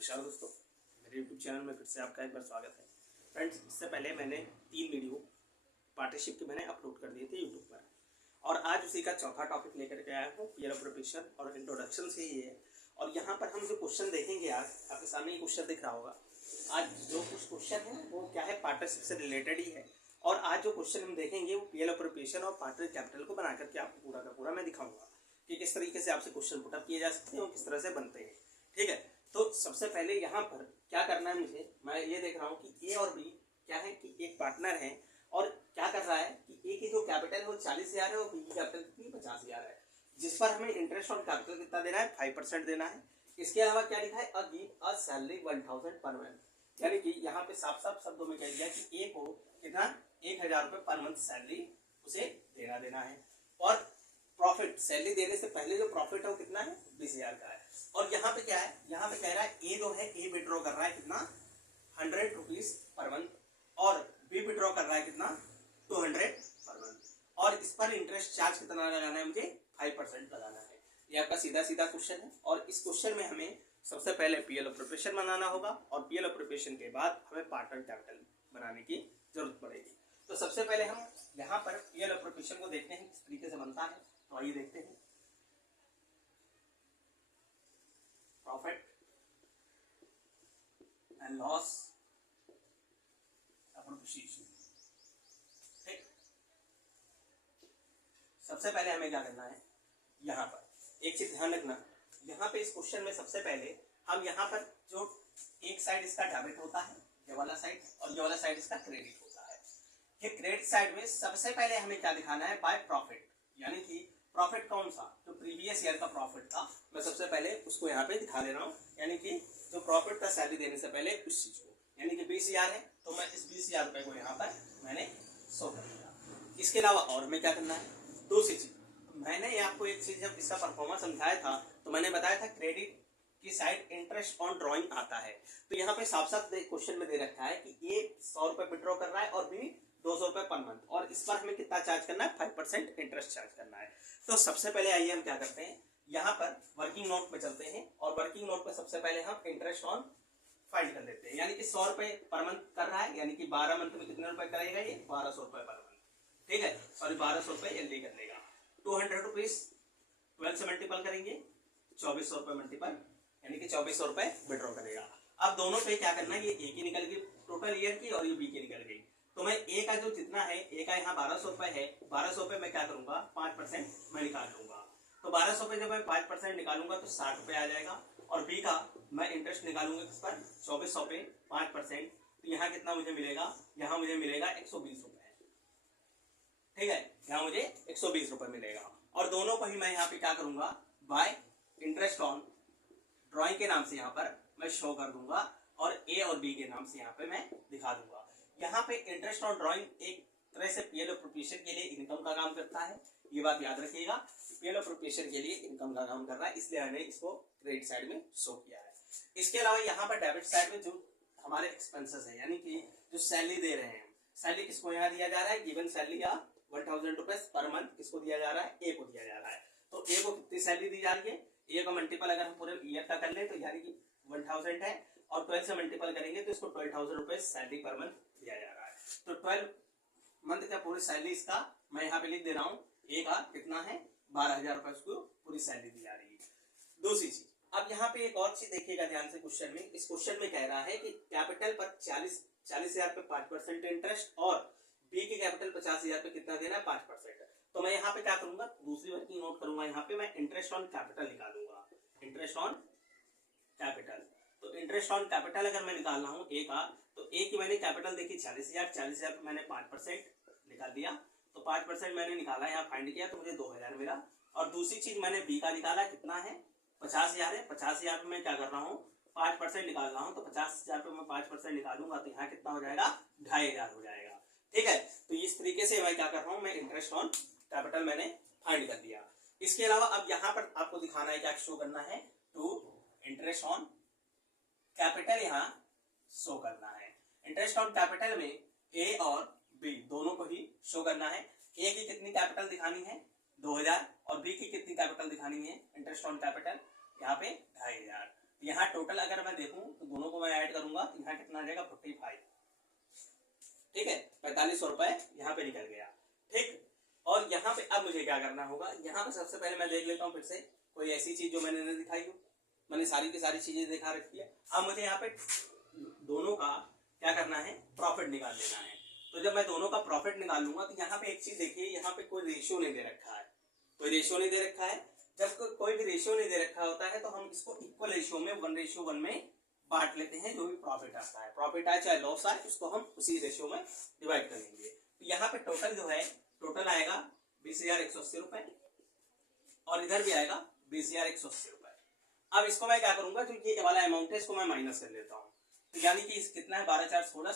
नमस्कार दोस्तों, मेरे यूट्यूब चैनल में फिर से आपका एक बार स्वागत है। फ्रेंड्स, इससे पहले मैंने 3 वीडियो पार्टनरशिप के मैंने अपलोड कर दिए थे यूट्यूब पर, और आज उसी का चौथा टॉपिक लेकर के आया हूँ। पीएल प्रिपरेशन और इंट्रोडक्शन से ही है। और यहाँ पर हम जो क्वेश्चन देखेंगे, आज आपके सामने ये क्वेश्चन दिख रहा होगा। आज जो कुछ क्वेश्चन है वो क्या है, पार्टनरशिप से रिलेटेड ही है। और आज जो क्वेश्चन हम देखेंगे वो पीएल प्रिपरेशन और पार्टनर कैपिटल को बना करके आपको पूरा का पूरा मैं दिखाऊंगा कि किस तरीके से आपसे क्वेश्चन पुटअप किए जा सकते हैं और किस तरह से बनते हैं। ठीक है, तो सबसे पहले यहाँ पर क्या करना है मुझे, मैं ये देख रहा हूँ कि ए और बी क्या है कि एक पार्टनर है, और क्या कर रहा है कि ए की जो कैपिटल है वो 40,000 है और बी की कैपिटल कितनी 50,000 है, जिस पर हमें इंटरेस्ट ऑन कैपिटल कितना देना है, 5% देना है। इसके अलावा क्या लिखा है, a give a salary 1,000 per month, यानी कि यहाँ पे साफ साफ शब्दों में कह दिया कि ए को कितना 1,000 रुपये पर मंथ सैलरी उसे देना है। और प्रॉफिट, सैलरी देने से पहले जो प्रॉफिट है वो कितना है, 20,000 का है। और यहाँ पे क्या है, यहाँ पे कह रहा है ए जो है, ए विड्रॉ कर रहा है कितना 100 रुपीज पर मंथ, और बी विड्रॉ कर रहा है कितना 200 पर मंथ, और इस पर इंटरेस्ट चार्ज कितना लगाना है, मुझे 5% लगाना है। ये आपका सीधा सीधा क्वेश्चन है। और इस क्वेश्चन में हमें सबसे पहले पीएल प्रिपरेशन बनाना होगा, और पीएल प्रिपरेशन के बाद हमें पार्टनर कैपिटल बनाने की जरूरत पड़ेगी। तो सबसे पहले हम यहाँ पर पीएल प्रिपरेशन को देखते हैं किस तरीके से बनता है। तो आइए देखते हैं। Profit and loss appropriation. ठीक, सबसे पहले हमें क्या करना है, यहाँ पर एक चीज ध्यान रखना, यहाँ पे इस क्वेश्चन में सबसे पहले हम यहाँ पर जो एक साइड इसका डेबिट होता है, ये वाला साइड, और ये वाला साइड इसका क्रेडिट होता है। ये क्रेडिट साइड में सबसे पहले हमें क्या दिखाना है, बाय प्रॉफिट, यानी कि प्रॉफिट कौन सा, जो प्रीवियस ईयर का प्रॉफिट था, मैं सबसे पहले उसको यहाँ पे दिखा दे रहा हूँ। यानी कि जो प्रॉफिट था सैलरी देने से पहले उस चीज को, यानी कि 20,000 है तो मैं इस 20,000 रुपए को यहाँ पर मैंने शो कर दिया। इसके अलावा और हमें क्या करना है, दूसरी चीज, मैंने आपको एक चीज जब इसका परफॉर्मेंस समझाया था तो मैंने बताया था क्रेडिट की साइड इंटरेस्ट ऑन ड्रॉइंग आता है। तो यहाँ पे साफ साफ क्वेश्चन में दे रखा है कि ए 100 रुपए विड्रॉ कर रहा है और बी 200 रुपए पर मंथ, और इस पर हमें कितना चार्ज करना है, 5% इंटरेस्ट चार्ज करना है। तो सबसे पहले आइए हम क्या करते हैं, यहाँ पर वर्किंग नोट में चलते हैं, और वर्किंग नोट में सबसे पहले हम इंटरेस्ट ऑन फाइंड कर लेते हैं। यानी कि 100 रुपए पर मंथ कर रहा है, यानी कि 12 मंथ में कितने रुपए करेगा, ये 1200 रुपए पर मंथ। ठीक है, सॉरी 1200 रुपए जल्दी कर लेगा। 200 रुपीज 12 से मल्टीपल करेंगे, 2400 रुपए मल्टीपल, यानी कि 2400 रुपए विड्रॉ करेगा। अब दोनों पे क्या करना है, ये ए की निकल गई टोटल ईयर की, और ये बी की निकल गई। तो मैं ए का जो जितना है, ए का यहाँ 1200 रुपए है, 1200 रुपए मैं क्या करूंगा, 5% मैं निकाल लूंगा। तो 1200 रुपए जब मैं 5% निकालूंगा तो 60 रुपए आ जाएगा, और बी का मैं इंटरेस्ट निकालूंगा किस पर, 2400 पे 5%, तो यहाँ कितना मुझे मिलेगा, यहाँ मुझे मिलेगा 120 रुपए। ठीक है, यहाँ मुझे 120 रुपए मिलेगा। और दोनों को ही मैं यहाँ पे क्या करूंगा, बाय इंटरेस्ट ऑन ड्रॉइंग के नाम से यहाँ पर मैं शो कर दूंगा, और ए और बी के नाम से यहाँ पे मैं दिखा दूंगा। यहाँ पे इंटरेस्ट ऑन ड्रॉइंग एक तरह से पीएल प्रिपरेशन के लिए इनकम का काम करता है, ये बात याद रखिएगा। पीएल प्रिपरेशन के लिए इनकम का काम कर रहा है, इसलिए मैंने इसको क्रेडिट साइड में शो किया है। इसके अलावा यहाँ पर डेबिट साइड में जो हमारे एक्सपेंसेस है, यानी कि जो सैलरी दे रहे हैं, सैलरी किसको यहाँ दिया जा रहा है, गिवन सैलरी या 1,000 रुपीज पर मंथ किसको दिया जा रहा है, ए को दिया जा रहा है। तो ए को कितनी सैलरी दी जा रही है, ए का मल्टीपल अगर हम पूरे ईयर का कर ले तो यानी कि 1,000 है, और 12 से मल्टीपल करेंगे तो इसको 12,000 रुपीज सैलरी पर मंथ दिया जा रहा है। तो 12 मंथ का पूरी सैलरी इसका मैं यहाँ पे लिख दे रहा हूँ, ए का कितना है 12,000 रुपए उसको पूरी सैलरी दी जा रही है। दूसरी चीज, अब यहाँ पे एक और चीज देखिएगा ध्यान से क्वेश्चन में, इस क्वेश्चन में कह रहा है कि कैपिटल पर 40,000 पे 5% इंटरेस्ट, और बी की कैपिटल 50,000 पे कितना देना है, 5%। तो मैं यहाँ पे क्या करूंगा, दूसरी वर्किंग नोट करूंगा, यहाँ पे मैं इंटरेस्ट ऑन कैपिटल निकालूंगा, इंटरेस्ट ऑन कैपिटल। तो इंटरेस्ट ऑन कैपिटल अगर मैं निकाल रहा हूँ ए का, तो ए की मैंने कैपिटल देखी 40,000 पे मैंने 5% निकाल दिया, तो 5% मैंने निकाला, यहाँ फाइंड किया तो मुझे 2,000 मिला। और दूसरी चीज मैंने बी का निकाला, कितना है 50,000 है, 50,000 पे मैं क्या कर रहा हूँ, 5% निकाल रहा हूँ, तो 50,000 पे मैं 5% निकालूंगा तो यहाँ कितना हो जाएगा, 2,500 हो जाएगा। ठीक है, तो इस तरीके से मैं क्या कर रहा हूँ, मैं इंटरेस्ट ऑन कैपिटल मैंने फाइंड कर दिया। इसके अलावा अब यहाँ पर आपको दिखाना है, क्या शो करना है, टू इंटरेस्ट ऑन कैपिटल यहाँ शो करना है। इंटरेस्ट ऑन कैपिटल में ए और बी दोनों को ही शो करना है। ए की कितनी कैपिटल दिखानी है, 2,000, और बी की कितनी कैपिटल दिखानी है, इंटरेस्ट ऑन कैपिटल यहाँ पे 2,500। यहाँ टोटल अगर मैं देखूं तो दोनों को मैं ऐड करूंगा तो यहाँ कितना आ जाएगा 45, ठीक है, 4500 रुपए यहाँ पे निकल गया, ठीक। और यहाँ पे अब मुझे क्या करना होगा, यहाँ पे सबसे पहले मैं देख लेता हूँ फिर से कोई ऐसी चीज जो मैंने नहीं दिखाई हो, मैंने सारी की सारी चीजें दिखा रखी है। अब मुझे यहाँ पे दोनों का क्या करना है, प्रॉफिट निकाल लेना है। तो जब मैं दोनों का प्रॉफिट निकाल लूंगा तो यहाँ पे एक चीज देखिए, यहाँ पे कोई रेशियो नहीं दे रखा है, कोई रेशियो नहीं दे रखा है। जब कोई भी रेशियो नहीं दे रखा होता है तो हम इसको इक्वल रेशियो में 1:1 में बांट लेते हैं। जो भी प्रॉफिट आता है, प्रॉफिट आए चाहे लॉस आए, उसको हम उसी रेशियो में डिवाइड कर लेंगे। तो यहाँ पे टोटल जो है, टोटल आएगा 20,180 रुपए और इधर भी आएगा 20,180 रुपए। अब इसको मैं क्या करूंगा, जो ये वाला अमाउंट है इसको मैं माइनस कर लेता हूँ। तो यानी कि कितना है, 12,416,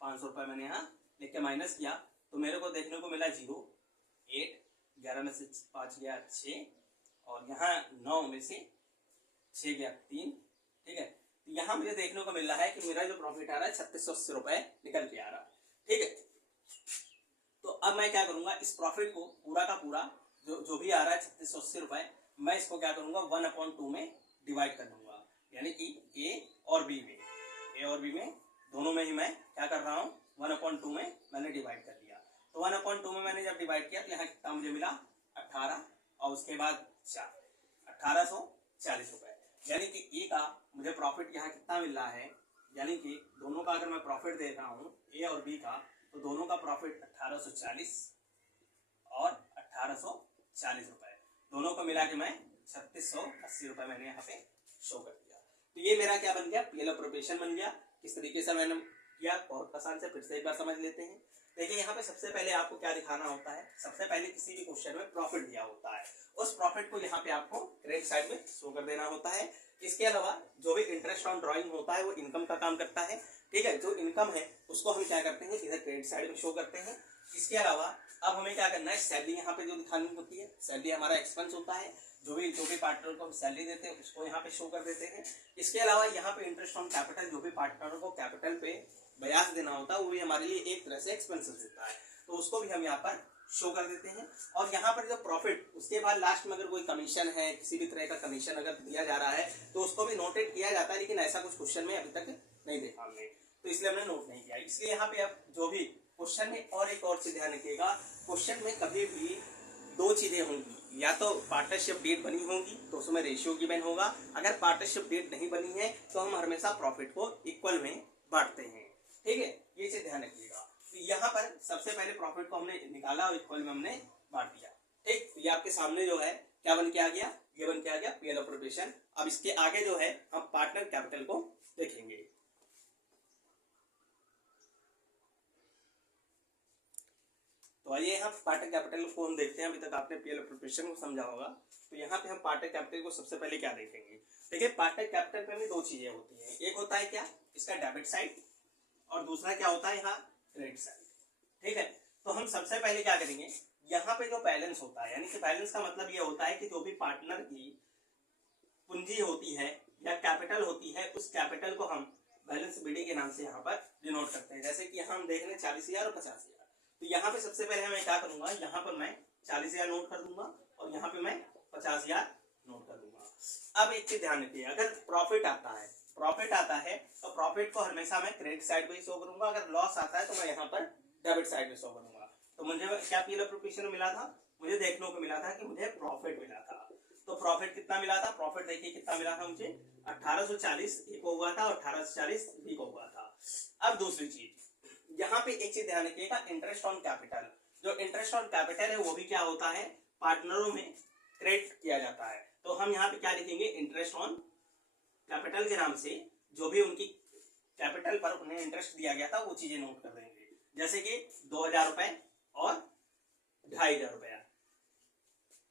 16,500 रुपए मैंने यहाँ लिख के माइनस किया तो मेरे को देखने को मिला 0, 8, 11 में से 5 गया 6 और यहाँ 9 में से 6 गया 3, ठीक है। तो यहाँ मुझे देखने को मिल रहा है कि मेरा जो प्रॉफिट आ रहा है 3680 रुपए निकल के आ रहा है, ठीक है। तो अब मैं क्या करूंगा, इस प्रॉफिट को पूरा का पूरा जो भी आ रहा है 3680 रुपए, मैं इसको क्या करूंगा 1/2 में डिवाइड कर दूंगा। यानी कि ए और बी में दोनों में ही मैं क्या कर रहा हूँ, 1/2 में मैंने डिवाइड कर दिया। तो 1/2 में मैंने जब डिवाइड किया तो यहाँ कितना मुझे मिला 18 और उसके बाद 4, 1840 रुपए। यानी कि ए का मुझे प्रॉफिट यहाँ कितना मिल रहा है, यानी कि दोनों का अगर मैं प्रॉफिट देख रहा हूँ ए और बी का, तो दोनों का प्रॉफिट 1840 और 1840 रुपए, दोनों को मिला के मैं 3680 रुपए मैंने यहाँ पे शो कर दिया। तो ये मेरा क्या बन गया, पीएल ऑपरेशन बन गया। किस तरीके से मैंने किया, बहुत आसान से फिर से एक बार समझ लेते हैं। देखिए यहाँ पे सबसे पहले आपको क्या दिखाना होता है, सबसे पहले किसी भी क्वेश्चन में प्रॉफिट दिया होता है, उस प्रॉफिट को यहाँ पे आपको क्रेडिट साइड में शो कर देना होता है। इसके अलावा जो भी इंटरेस्ट ऑन ड्राइंग होता है वो इनकम का काम करता है, ठीक है। जो इनकम है उसको हम क्या करते हैं, इधर क्रेडिट साइड में शो करते हैं। इसके अलावा अब हमें क्या करना है, सैलरी यहाँ पे जो दिखानी होती है, सैलरी हमारा एक्सपेंस होता है, जो भी पार्टनर को हम सैलरी देते हैं उसको यहाँ पे शो कर देते हैं। इसके अलावा यहाँ पे इंटरेस्ट ऑन कैपिटल, जो भी पार्टनर को कैपिटल पे ब्याज देना होता है वो भी हमारे लिए एक तरह से एक्सपेंसेस होता है, तो उसको भी हम यहाँ पर शो कर देते हैं। और यहाँ पर जो प्रॉफिट, उसके बाद लास्ट में अगर कोई कमीशन है, किसी भी तरह का कमीशन अगर दिया जा रहा है तो उसको भी नोटेड किया जाता है, लेकिन ऐसा कुछ क्वेश्चन में अभी तक नहीं देखा हमने, तो इसलिए हमने नोट नहीं किया। इसलिए यहाँ पे अब जो भी क्वेश्चन में, और एक और चीज ध्यान रखिएगा, क्वेश्चन में कभी भी दो चीजें होंगी, या तो पार्टनरशिप डेट बनी होगी तो उसमें रेशियो गिवन होगा, अगर पार्टनरशिप डेट नहीं बनी है तो हम हमेशा प्रॉफिट को इक्वल में बांटते हैं, ठीक है। ये चीज ध्यान रखिएगा। तो यहाँ पर सबसे पहले प्रॉफिट को हमने निकाला और इक्वल में हमने बांट दिया, ठीक। तो ये आपके सामने जो है क्या बन के आ गया, ये बन के आ गया पीएल ऑपरेशन। अब इसके आगे जो है हम पार्टनर कैपिटल को देखेंगे। तो आइए यहाँ पार्टनर कैपिटल को हम देखते हैं। अभी तक आपने पीएल ऑपरेशन को समझा होगा, तो यहाँ पे हम पार्टनर कैपिटल को सबसे पहले क्या देखेंगे। देखिए पार्टनर कैपिटल पे भी दो चीजें होती हैं, एक होता है क्या, इसका डेबिट साइड, और दूसरा क्या होता है यहाँ क्रेडिट साइड, ठीक है। तो हम सबसे पहले क्या करेंगे, यहाँ पे जो बैलेंस होता है, यानी कि बैलेंस का मतलब ये होता है कि जो भी पार्टनर की पूंजी होती है या कैपिटल होती है, उस कैपिटल को हम बैलेंस बीडी के नाम से यहाँ पर डिनोट करते हैं। जैसे कि यहाँ हम देख रहे हैं 40,000 और 50,000, तो यहाँ पे सबसे पहले मैं क्या करूंगा, यहाँ पर मैं 40,000 नोट कर दूंगा और यहाँ पे मैं 50,000 नोट कर दूंगा। अब एक चीज ध्यान रखिए, अगर प्रॉफिट आता है तो प्रॉफिट को हमेशा मैं क्रेडिट साइड पे ही शो करूंगा, अगर लॉस आता है तो मैं यहाँ पर डेबिट साइड में शो करूंगा। तो मुझे क्या पीएल ऑपरेशन में मिला था, मुझे देखने को मिला था कि मुझे प्रॉफिट मिला था। तो प्रॉफिट कितना मिला था, प्रॉफिट देखिए कितना मिला था मुझे, 1840 ए को हुआ था और 1840 बी को हुआ था। अब दूसरी चीज यहाँ पे एक चीज ध्यान रखिएगा, इंटरेस्ट ऑन कैपिटल। जो इंटरेस्ट ऑन कैपिटल है वो भी क्या होता है, पार्टनरों में क्रेडिट किया जाता है। तो हम यहाँ पे क्या लिखेंगे, इंटरेस्ट ऑन कैपिटल के नाम से जो भी उनकी कैपिटल पर उन्हें इंटरेस्ट दिया गया था वो चीजें नोट कर देंगे। जैसे कि 2,000 रुपए और 2,500 रुपया,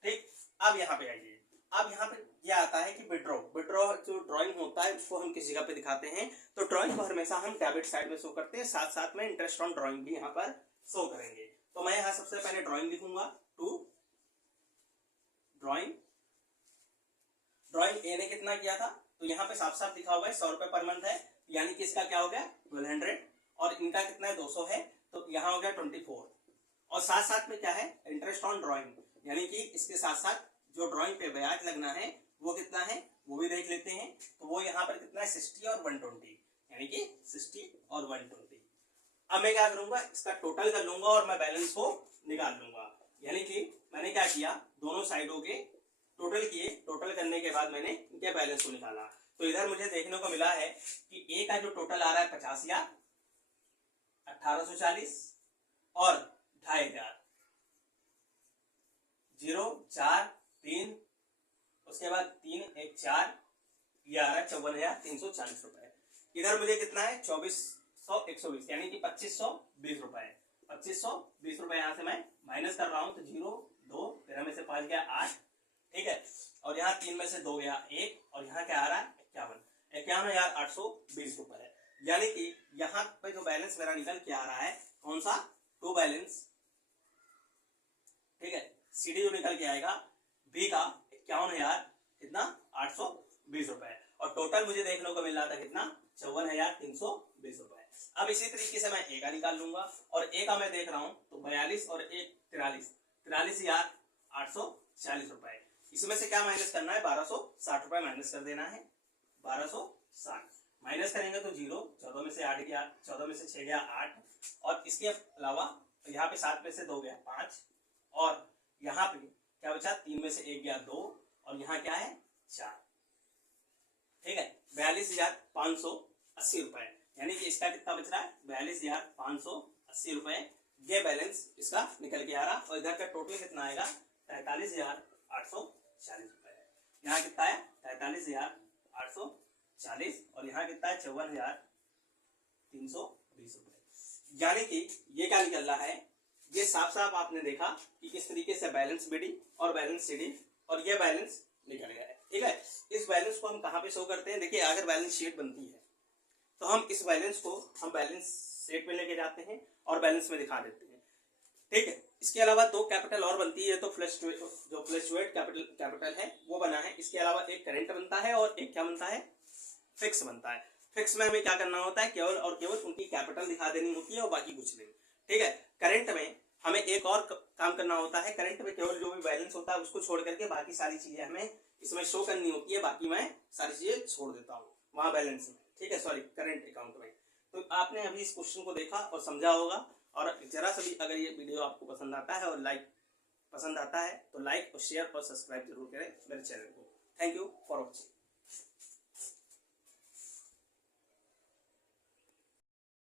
ठीक। अब यहाँ पे आइए, अब यहाँ पे यह आता है कि विड्रॉ जो ड्राइंग होता है उसको हम किस जगह पे दिखाते हैं, तो ड्राइंग को हमेशा हम डेबिट साइड में शो करते हैं, साथ साथ में इंटरेस्ट ऑन ड्राइंग भी यहाँ पर शो करेंगे। तो मैं यहाँ सबसे पहले ड्राइंग लिखूंगा, टू ड्राइंग ए ने कितना किया था, तो यहाँ पे साफ साफ लिखा हुआ है 100 रुपए पर मंथ है, यानी कि इसका क्या हो गया 1200, और इनका कितना है 200 है, तो यहाँ हो गया 24। और साथ साथ में क्या है, इंटरेस्ट ऑन ड्राइंग, यानी कि इसके साथ साथ जो ड्राइंग पे ब्याज लगना है वो कितना है वो भी देख लेते हैं। तो वो यहाँ पर कितना है 60 और 120, यानी कि 60 और 120। अब मैं क्या करूंगा, इसका टोटल कर लूंगा और मैं बैलेंस को निकाल लूंगा। यानी कि मैंने क्या किया, दोनों साइडों के टोटल किए, टोटल करने के बाद मैंने इनके बैलेंस को निकाला। तो इधर मुझे देखने को मिला है कि ए का जो टोटल आ रहा है 50,000, 1840 और 2500, 0 4 3, उसके बाद 3 1 4, ये आ रहा है 54,340 रुपए। इधर मुझे कितना है 2400 120, यानी कि 2520 रुपए। 2520 रुपए यहाँ से मैं माइनस कर रहा हूँ। तो 0 2, 13 में से 5 गया 8, ठीक है। और यहाँ 3 में से 2 गया 1, और यहाँ क्या आ रहा है 51,820 रुपए है। यानी कि यहाँ पे जो बैलेंस मेरा निकल के आ रहा है, कौन सा, टू बैलेंस, ठीक है। सीडी जो निकल के आएगा बी का 51,000 कितना 820 रुपए, और टोटल मुझे देखने को मिल रहा था कितना 54,320 रुपए। अब इसी तरीके से मैं ए का निकाल लूंगा, और ए का मैं देख रहा हूं तो 42 और 1 43,840 रुपए। इसमें से क्या माइनस करना है, 1260 रुपए माइनस कर देना है। 1260 माइनस करेंगे तो 0, 14 में से 8 गया, 14 में से 6 गया 8, और इसके अलावा यहाँ पे 7 में से 2 गया 5, और यहाँ पे क्या बचा, 3 में से 1 गया 2, और यहाँ क्या है 4, ठीक है। 42,580 रुपए, यानी कि इसका कितना बच रहा है 42,580 रुपए। ये बैलेंस इसका निकल के आ रहा, और इधर का टोटल कितना आएगा 43,840 रुपए। यहाँ कितना है 43,840, और यहाँ कितना है 54,320 रुपए। यानी कि ये क्या निकल रहा है, ये साफ साफ आपने देखा कि किस तरीके से बैलेंस बीडी और बैलेंस सीडी और ये बैलेंस निकल गया है, ठीक है। इस बैलेंस को हम कहाँ पे शो करते हैं, देखिए अगर बैलेंस शीट बनती है तो हम इस बैलेंस को हम बैलेंस शीट में लेके जाते हैं और बैलेंस में दिखा देते हैं, ठीक है। इसके अलावा 2 कैपिटल और बनती है, तो फ्लक्चुएट कैपिटल है वो बना है। इसके अलावा एक करंट बनता है और एक क्या बनता है, फिक्स बनता है। फिक्स में हमें क्या करना होता है, केवल और केवल उनकी कैपिटल दिखा देनी होती है और बाकी कुछ नहीं, ठीक है। करंट में हमें एक और काम करना होता है, करंट में केवल जो भी बैलेंस होता है उसको छोड़ करके बाकी सारी चीजें हमें इसमें शो करनी होती है, बाकी मैं सारी चीजें छोड़ देता हूँ वहां बैलेंस में, ठीक है, सॉरी करंट अकाउंट में। तो आपने अभी इस क्वेश्चन को देखा और समझा होगा, और जरा सा भी अगर ये वीडियो आपको पसंद आता है और पसंद आता है तो लाइक और शेयर और सब्सक्राइब जरूर करें मेरे चैनल को। Thank you for watching.